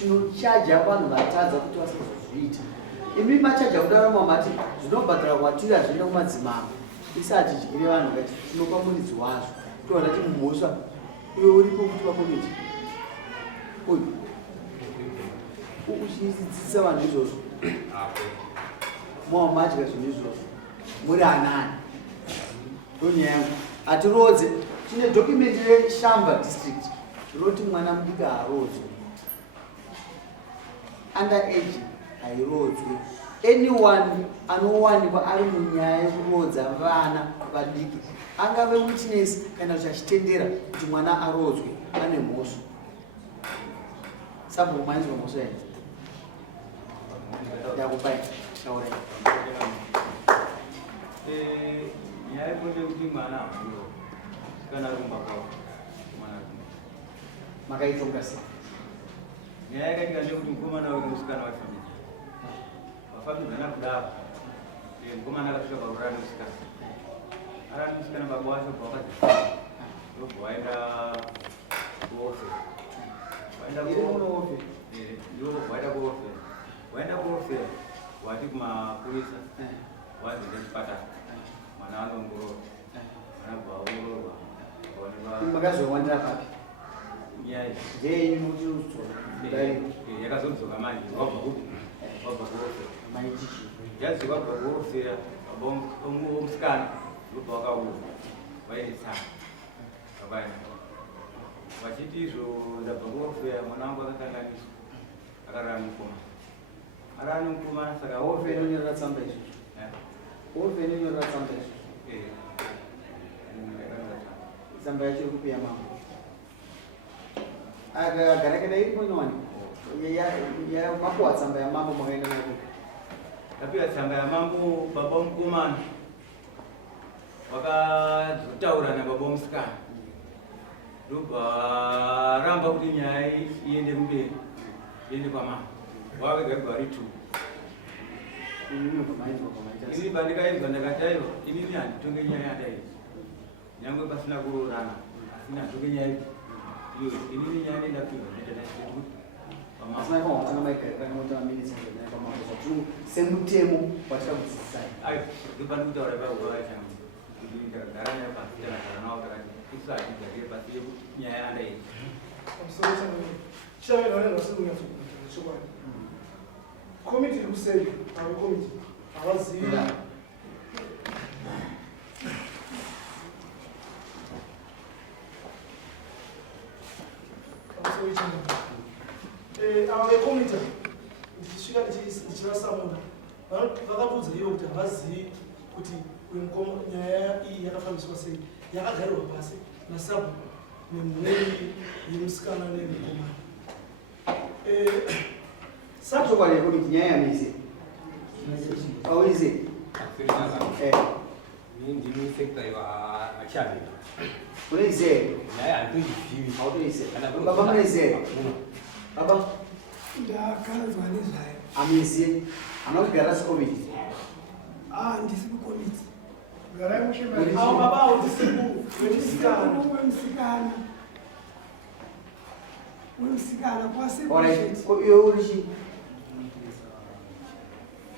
tinochaja vanhu vatadza kuti vasazozviita. Imi machaja kudarama mati zvinobhadhara kwatiri hazvienda kumadzimambo isati dyire vanhu kati tinopa muridzi wazvo toona ti mhosva iwe uripo kuti vakomiti uyu uchidzidzisa vanhu izvozvo mawamadya zvinhu izvozvo muri anani ndonyaya yangu hatirodze tine dokumenti reshamba district rinoti mwana mudiki haarodzwe under age hairodzwe. Anyone anowanikwa ari munyaya yekurodza vana vadiki angave witness kana kuti achitendera kuti mwana arodzwe ane mhosva. Sabu umanzwa mhosva here ndakupai taurai nyaya yekunde kuti mwana kana rumba kwavo mwana makaitonga sei nyaya yakatika ndekuti mukomana wake musikana wafamili wafamili vana kudava mukomana akasvika pakurara nemusikana arani musikana baba wacho pawakadzaa ndobva waenda kuofe waenda kuofe waenda kuofe wati kumapurisa wazoenda chipatara mwana anongororwa mwana bva aongororwa makazowandira papi nyaya ndei yakazodzoka manje wabva kupi wabva kuofe yazoka wabva kuofera omusikana ndobva wakauya waine tsanga akaenda vachiti izvo ndabva kuofera mwana wangu akakanganiswa akarara mukomana arara nemukomana saka ofe inonyorera tsamba izvo ofe inonyorera tsamba izvo tsamba yacho iri kupiya mambo agarakada iri kunyowani mapuwa tsamba yamambo makaenda nayo tapiwa tsamba yamambo baba mukomana wakazotaura nababa musikana ndobva ramba kuti nyaya iende mberi iende kwamambo wavegagwa ritu ini bandikaizwa ndakataiwa inini handitonge nyaya yadaizi nyangwe pasina kurorana asina ntonge nyaya iyo inini nyaya nendapirwa ndetanaikuti semutemo watikakudzidzisai ndopandi kutaura paguvavachangu kuti ndakagara nayo pasi takagara nawo takati isati dzakire pasi yekuti nyaya andaizi komiti iri kusei ave komiti havazivi ava vekomita ndichisvika ndichivasamuna vakabudza ivo kuti havazivi kuti nyaya iyi yakafambiswa sei yakagarirwa pasi nasabu nemhuri yemusikana nemukomana sachokwadi yekomiti nyaya yamise auise ndimi sekta yevachavi unoizee nyaya handitozivi autoise baba munoizee baba ndakanzwa nezvayo amizi hamuna kugara sekomiti ndisi kukomiti garai mushemaavo babavo wemusikana iwe urichi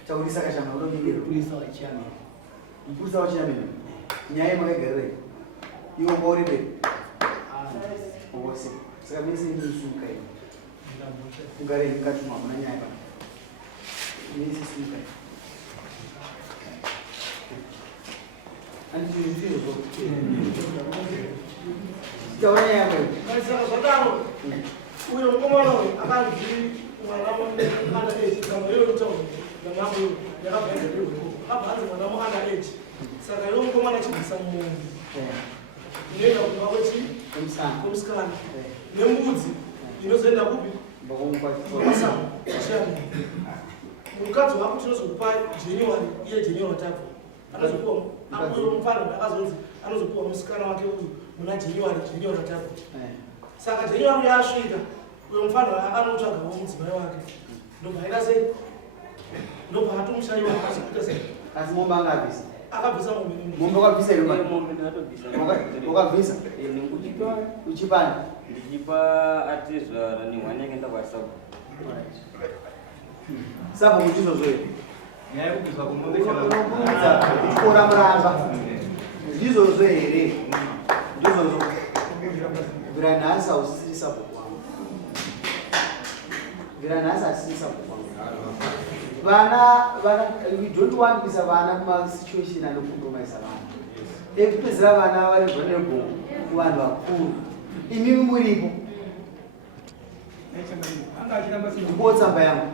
chaurisa kashama unomigiro mupurisa wachinamino nyaya makaigarira iwe mauribe ose saka mese misuka i ungare mukati mwamuna nyaya pa mese suka andizvizvo taura nyaya yako saka zvadaro uyo mukomana uyu akanzi mwana ana age gama iyo kutaura namambo yakabhairwa abhanzi mwana muana age saka iyo mukomana chibvisa mumwe inoenda kumba kwemusikana nembudzi inozoenda kupi masango achiyamu mukadzi wako tinozokupa jeniwari iye jeniwari tapo anozopiwa mufana akazonzi anozopiwa musikana wake uyu muna jeniwari tapo saka jeniwari yasvika uyo mufana anotsvagawo mudzimai wake ndobva aita sei ndobva atomushayiwa asikuita sei asi mombe angabvisa akabvisa mombe wakabvisa iro wakabvisa uchipanda ndichipa atizva nehwani yakaenda kwasabu Sabe ndizvo zvo here? Nyaya yekubviswa kwemombe kuchikora muramba ndizvozvo here? Ndizvozvo. Bvira nhasi hausisiri sabhuku wangu. Bvira nhasi hasisiri sabhuku wangu. We don't want kuisa vana mumasituation anokompromisa vana. Ekupedzisira vana vari vulnerable kuvanhu vakuru. Imimi muripo. Ndipo tsamba yangu.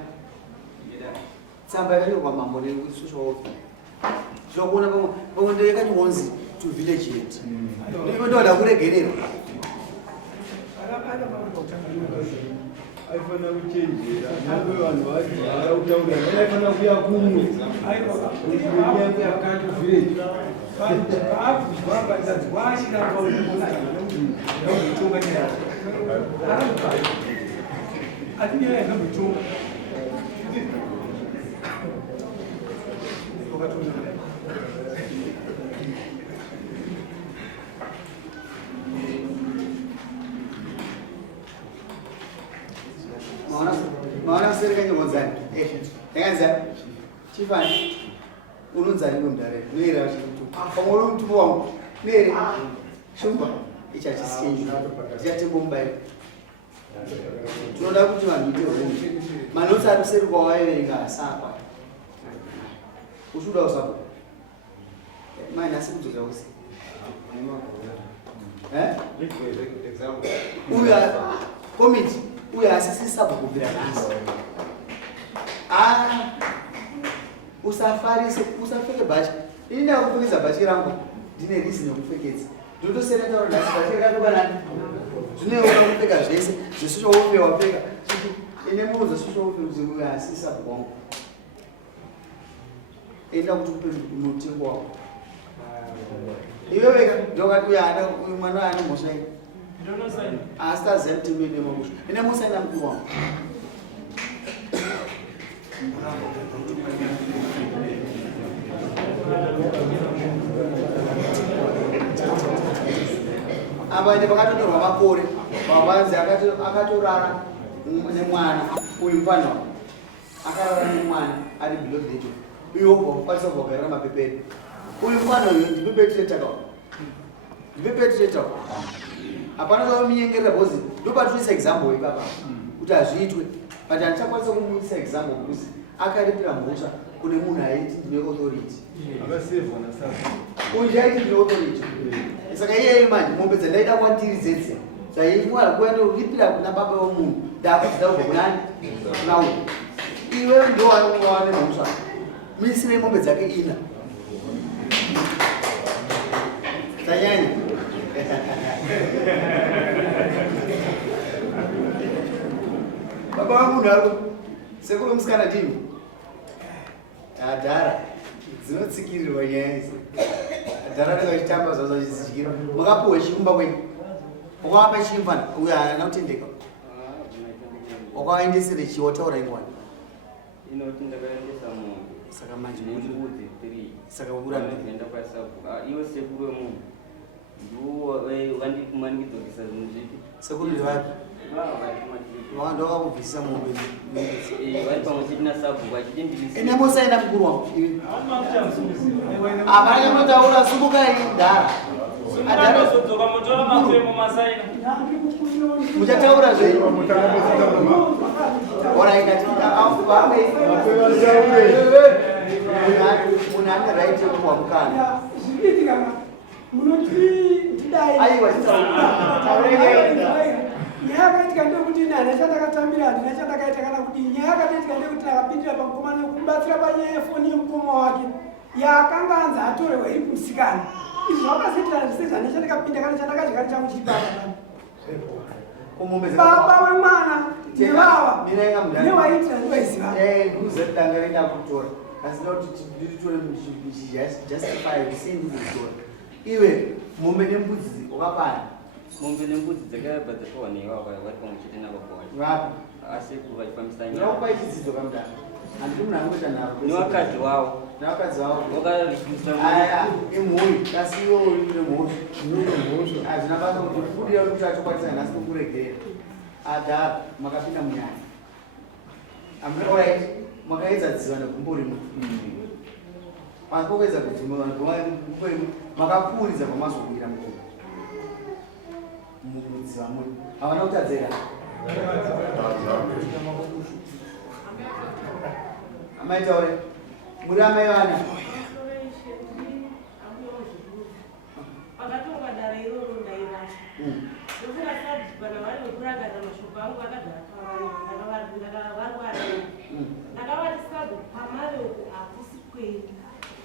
Tsamba yakanyorwa mambo nesocial welfare. Zvinokuona pamwe ndeyakanyonzi to village aid. Ndoda kuregererwa. Aifana kuchenjera nawe vanhu vachigara utaura aifana kuya kumwe Maona serika nyonzani. Yakanza. Chifani. Unonzani nomdare. Nera chitu. Pamwe mtu wangu. Nere. Shumba. Icha chisinji. Chatembo mbaye. Tunoda kuti vanhu ndiyo huni. Manotsi ari kuseri kwawaerenga asapa. Ushuda usapa. Mai nasi kudzoka usi. Uya komiti. Uya asisi sabhuku kubvira nhasi. Usafarise, usapfeke bhachi. Ini ndakupfekesa bhachi rangu. Ndine reason yokupfekesa. Ndinotosereta kuti nhasi bhachi rakatoka nani. Zvinoona kupfeka zvese. Zvesocial welfare wapfeka. Ine munhu zvesocial welfare kuti uya asisi sabhuku wangu. Enda kuti upe mutengo wako. Iwewe ndokati uya mwana ane mhosva iyi. Asta zenti mimi mwisho. Ine Musa ina mkuu wangu. Abanye bakatonyorwa makore. Babanzi akatorara nemwana uyu mfana. Akarara nemwana ari below the age. Uyo kwalisa kugara mapepeni. Uyu mfana uyu ndipepeteta kwa. Ndipepeteta kwa. Hapana kwa minyengerera bozi ndopatuisa example ipapa kuti azviitwe but andichakwanisa kumuisa example kuti akaripira mhosva kune munhu aiti ndine authority akasevwa nasasa uyu aiti ndine authority saka iyeye manje mombe dzandaida kwandiri dzedze dzaimwara kuenda kuripira kuna baba wemunhu ndakudzida kubva kunani kuna uyu iwe ndo anowane mhosva misire mombe dzake ina dzanyanya Baba wangu nalo sekuru msikana dini. Adara. Dzinotsikirirwa nyaya idzi. Adara ndakachitamba zvazo zvichizikira. Makapuwe chimba kwenyu. Wakapa chimba uya anotendeka. Wakaendesere chiwotaura ingwani. Inoti ndakaendesa munhu. Saka manje mbudzi 3. Saka ukura ndenda kwasabu. Iwe sekuru wemunhu. Ndiwo vandikumanikidzokisa zvinhu zvipi. Sekuru ndivapi? Wanda wakubvisa mombe. Vari pamwe chete nasabhuku achitendilisa. Ine Musa ina mukuru wangu. Abanye mutaura sumuka indara. Adara Zodzoka mutora mafemo masaina. muchataura zvenyu. Ora ikatika afame. Munhu ane right yekuwa mukana. Zvipitika munoti ndidai. Aiwa Nyaya yakaitika ndekuti nhana chandakatambira handina chandakaita kana kuti nyaya yakaitika ndekuti ndakapindira pamukomana kumbatsira panyaya yefoni yemukoma wake yakanga anzi atorerwa iri kumusikana. Izvi zvakasetera zvese zvane chandakapinda kana chandakazvikari changu chiri papa. Baba wemwana nevava newaitira ndiwaiziva. Nduzedanga renda kutora. Asi ndoti nditore justify kusendi kutora. Iwe mombe nembudzi wakapana. Mombe nembudzi dzakabva dzapawanewa vari pamwe chete navabhowani. Vapi? Asekuru vachifambisa nyaya. Ndinokupa ichidzidzo kamudana. Handiri munhu anoita nharo. Nevakadzi wavo. Nevakadzi vavo. Vakarifisa imhuri asi iwe uri nemhosva. Mhosva. Hazvina basa kuti kufundira kuti atokwanisa nhasi kukuregerera. Adhara makapinda munyaya. Alright, makaedza dziva nekumburi makokwedza kudzima makapuridza kwamazobwira mudziva muri havana kutadzera amaitaure muri amai vana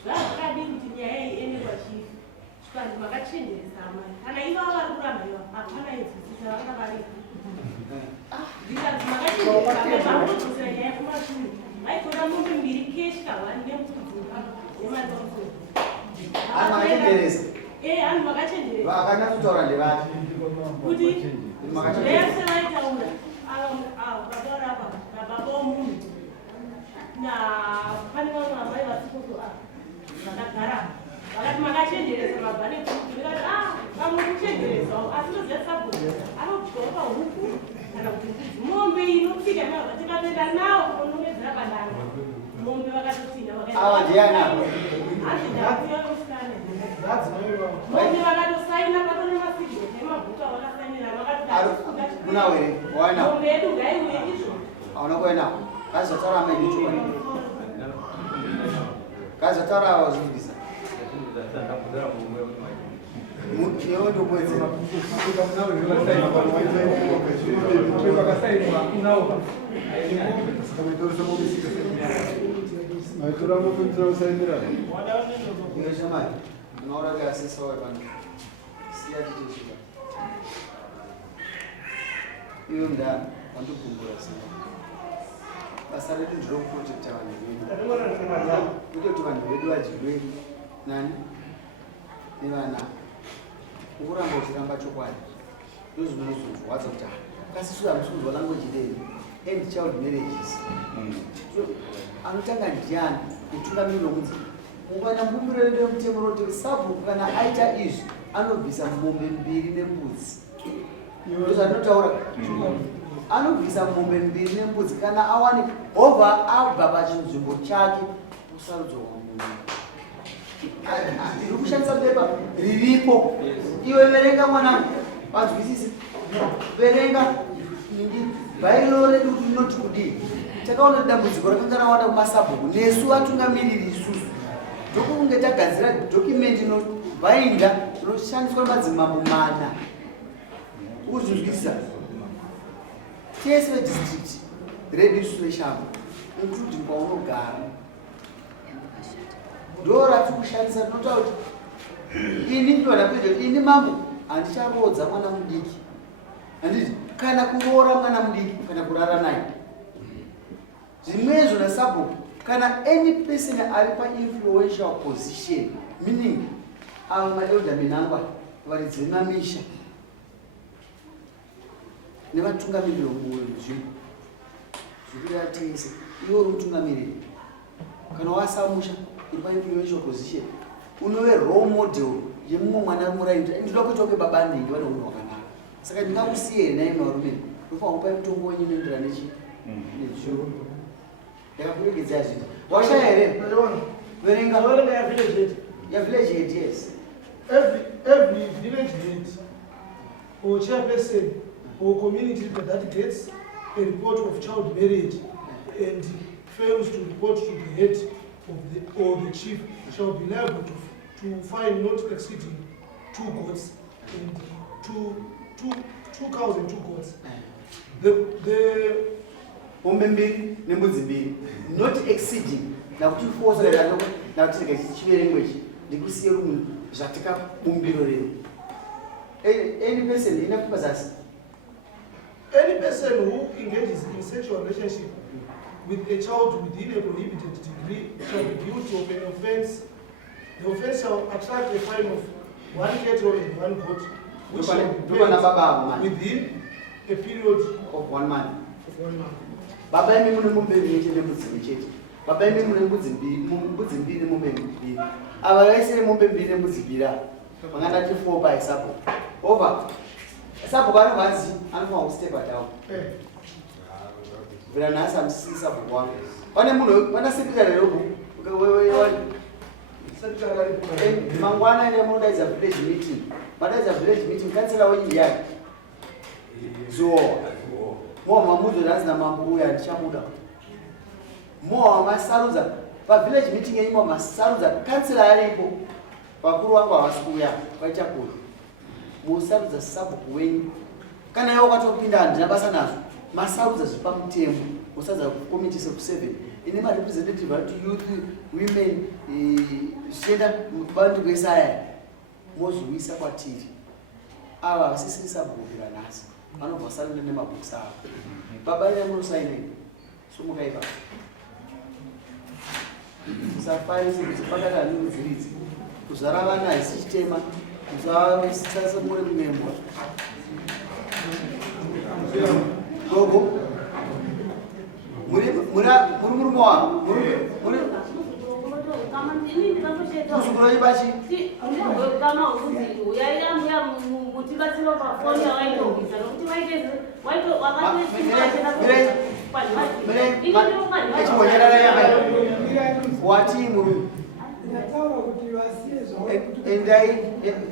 zvazvakadii kuti nyaya iyi ene kwachifa zvikanzi makachenjeresa amai kana ivo vari kuramba iva hapana idzidzisa vanga variko zvikanzi makachenjeresa amai vakudzosera nyaya kumashure vaitora mombe mbiri keshi kawani nemukudzuka nemadzoso hanhu makachenjeresa vakana kutaura ndevati kuti vese vaitaura vatorapa nababa womunhu pane vamwe amai vasikoso vakagara vakati makachenjeresa mabhane kuikati vamwe kuchenjeresawo asi ndozivasabu anobva pahuku kana kuti mbudzi mombe inopfika tikatoenda nawo kunongedzera padanga mombe vakatotina mombe vakatosaina patone masigireti emabhuku avakasainira vakatomombe yedu ngaiuye izvo hauna kuenda kazotaura amaidito kazotaura wazvivisa mukiwo ndokwedzera iwe shamai unaora kaasisawa pano siyatitesvika iwe mndana wandikumbura sina basa redu ndirokuprotekta vanhu vedu uite kuti vanhu vedu vajirwe nani nevana ukuramba uchiramba chokwadi ndozvinozozvodza kuti kasisuyo hamusuzwa language deni end child marriages anotanga ndiani kutungamiriro mudzi ukana mbumbiro redu remutemo roti sabhuku kana aita izvi anobvisa mombe mbiri nembudzi ndozvandinotaura anobvisa mombe mbiri nembudzi kana awani obva abva pachinzvimbo chake kusarudzwa kwamunhu ndiri kushandisa pepa riripo iwe verenga mwana vanzwisisi verenga bhairo redu kuti rinoti kudii takaona dambudziko rakanga rawanda kumasabhuku nesu vatungamiriri isusu ndokunge tagadzira document inovhainda inoshandiswa nemadzimambo mana uzvinzwisisa tese vedistrict redu isusu veshambo including kwaunogara ndo rati kushandisa tinotaura kuti ini ndivana pedyo ini mambo handicharodza mwana mudiki handiti kana kuroora mwana mudiki kana kurara naye zvimwezvo nasabhuku kana any person ari painfluential position meaning avo madhodha minangwa varidzi vemamisha nevatungamiriri muzvinhu zvikurira tese iwe uri mutungamiriri kana wasamusha uri painfluential position unove role model yemumwe mwana muraita ndinoda kuita uke baba ndingi vane unhu hwakanaka saka ndingakusiyeri naye marume unofanira kupai mutongo wenyu inoendera nezviro yakakuregedzera zviti washaya here verenga yavillage head yes every village head or chairperson or community leader that gets a report of child marriage and fails to report to the head of the chief shall be liable to fine not exceeding 2 goats and 2 cows and 2 goats. The mombe mbiri nembudzi mbiri not exceeding nakuti force nakuti chiverengo ichi ndikusiye rumwe zvatika bumbiro rero any person enough pazasi any person who engages in sexual relationship with a child within a prohibited degree shall be guilty of an offense. The offense shall attract a fine of 1 cattle and 1 goat, which shall be paid within a period of 1 month. Of 1 month. Baba imi mune mombe mbiri nembudzi chete. Baba imi mune mbudzi mbiri nemombe mbiri. Ava vaisire mombe mbiri nembudzi mbiri. Vangandati 4 by sabhuku. Over. Sabhuku anobva anzi anofanira kustepa down. kubvira nhasi amusisisa bhuku wangu. Pane munhu pana sekretary robhuku mangwana ine munodaidza village meeting. Madaidza village meeting kansela wenyiyani zuowa mowa mamudzo ndanzina mambo uya ndichamuda mowa masarudza pavillage meeting yenyuma masarudza kansela aripo vakuru vangu havasi kuuya vaichakuru musarudza sabhuku wenyu kana iwo kwatopinda handina basa nazvo masarudza zviri pamutemo musadza committee seku 7 ine marepresentative ati youth women zvichienda bandiko esaya mozviwisa kwatiri ava vasisisa bhukira nhasi vanobva vasarenda nemabhukisi avo baba nemunosainei somukaiva musafanisi kuti pakati handimudziridzi kuzara vana haisi chitema musasemure kunemwa gogo muri murume wangu muzukuru ibachi wati murume endai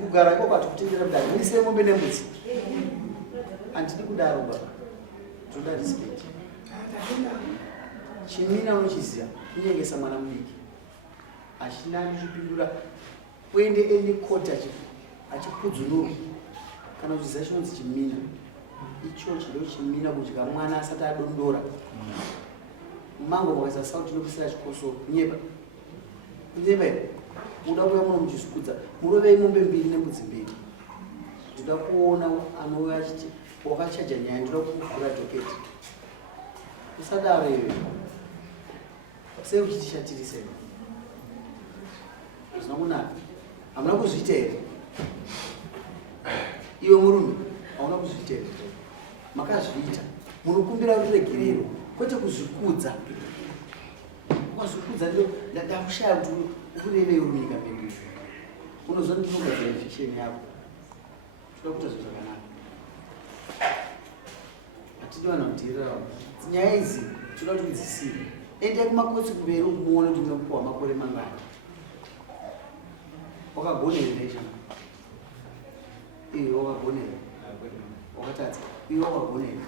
kugara iko kwati kutendera kudaro muise mombe nemudzi handidi kudaro baba toda respect chimina unochiziva kunyengesa mwana mudiki achina ndichipindura uende ende koti achikudzunurwa kana uchiziva chinonzi chimina icho chiro chimina kudya mwana asati adondora mango makaisa sauti inopisira chikosoro nyepa nyepa here muda kuya muno muchisukudza murovei mombe mbiri nembudzi mbiri ndida kuona anouya achiti wakachaja nyaya ndida kuvhura dhoketi usadaro iwe sei uchiti sei zvina kunaka hamuna kuzviita here iwe murume hauna kuzviita here makazviita munokumbira ruregerero kwete kuzvikudza ukazvikudza ndakushaya kuti urevei urunyika mberi unozva ndinogadzira infection yako toda kuita zvo zvakanaka hatidi vanhu kuteerera nyaya idzi toda kuti dzisive endai kumakotsi kumberi umuone kuti munopuwa makore mangani wakagonere shama iwe wakagonera wakatadza iwe wakagonera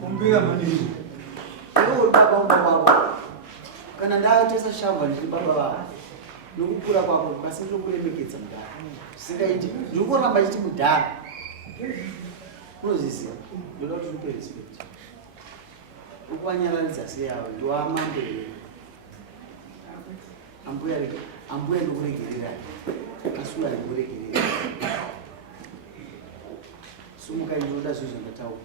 kumbira maningi iwe uri baba wako kana ndaatesa shamba ndiri baba vavo nokukura kwako kasi ndinokuremekedza mudhara singaiti ndiri kuramba chiti mudhara unozviziva ndoda kuti upe respect ukwanyaradza seyavo ndiwamambo here ambuya ndikuregerera kasura ndikuregerera sumukai ndinoda zvo zvandataura